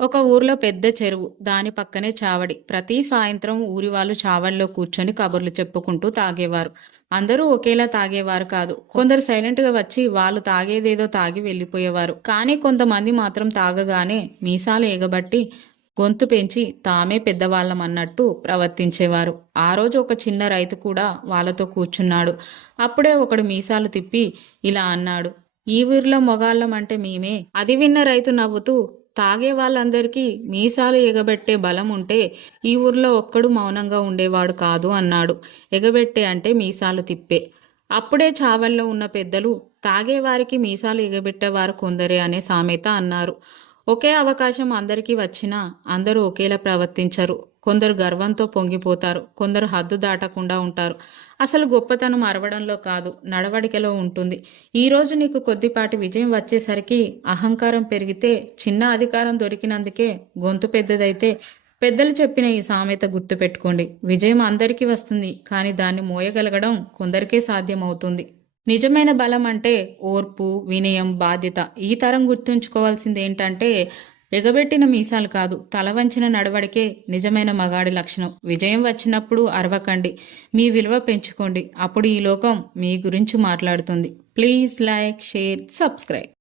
ఒక ఊర్లో పెద్ద చెరువు. దాని పక్కనే చావడి. ప్రతి సాయంత్రం ఊరి వాళ్ళు చావడిలో కూర్చొని కబుర్లు చెప్పుకుంటూ తాగేవారు. అందరూ ఒకేలా తాగేవారు కాదు. కొందరు సైలెంట్‌గా వచ్చి వాళ్ళు తాగేదేదో తాగి వెళ్ళిపోయేవారు. కానీ కొంతమంది మాత్రం తాగగానే మీసాలు ఎగబట్టి, గొంతు పెంచి తామే పెద్దవాళ్ళమన్నట్టు ప్రవర్తించేవారు. ఆ రోజు ఒక చిన్న రైతు కూడా వాళ్ళతో కూర్చున్నాడు. అప్పుడే ఒకడు మీసాలు తిప్పి ఇలా అన్నాడు. "ఈ ఊరిలో మొగాళ్ళం అంటే మేమే." అది విన్న రైతు నవ్వుతూ, తాగే వాళ్ళందరికీ మీసాలు ఎగబెట్టే బలం ఉంటే ఈ ఊర్లో ఒక్కడు మౌనంగా ఉండేవాడు కాదు అన్నాడు. ఎగబెట్టే అంటే మీసాలు తిప్పే. అప్పుడే చావల్లో ఉన్న పెద్దలు తాగేవారికి మీసాలు ఎగబెట్టేవారు కొందరే అనే సామెత అన్నారు. ఒకే అవకాశం అందరికీ వచ్చినా అందరూ ఒకేలా ప్రవర్తించరు. కొందరు గర్వంతో పొంగిపోతారు. కొందరు హద్దు దాటకుండా ఉంటారు. అసలు గొప్పతనం అరవడంలో కాదు, నడవడికలో ఉంటుంది. ఈరోజు నీకు కొద్దిపాటి విజయం వచ్చేసరికి అహంకారం పెరిగితే, చిన్న అధికారం దొరికినందుకే గొంతు పెద్దదైతే, పెద్దలు చెప్పిన ఈ సామెత గుర్తుపెట్టుకోండి. విజయం అందరికీ వస్తుంది, కానీ దాన్ని మోయగలగడం కొందరికే సాధ్యమవుతుంది. నిజమైన బలం అంటే ఓర్పు, వినయం, బాధ్యత. ఈ తరం గుర్తుంచుకోవాల్సింది ఏంటంటే, ఎగబెట్టిన మీసాలు కాదు, తల వంచిన నడవడికే నిజమైన మగాడి లక్షణం. విజయం వచ్చినప్పుడు అరవకండి, మీ విలువ పెంచుకోండి. అప్పుడు ఈ లోకం మీ గురించి మాట్లాడుతుంది. Please like, share, subscribe.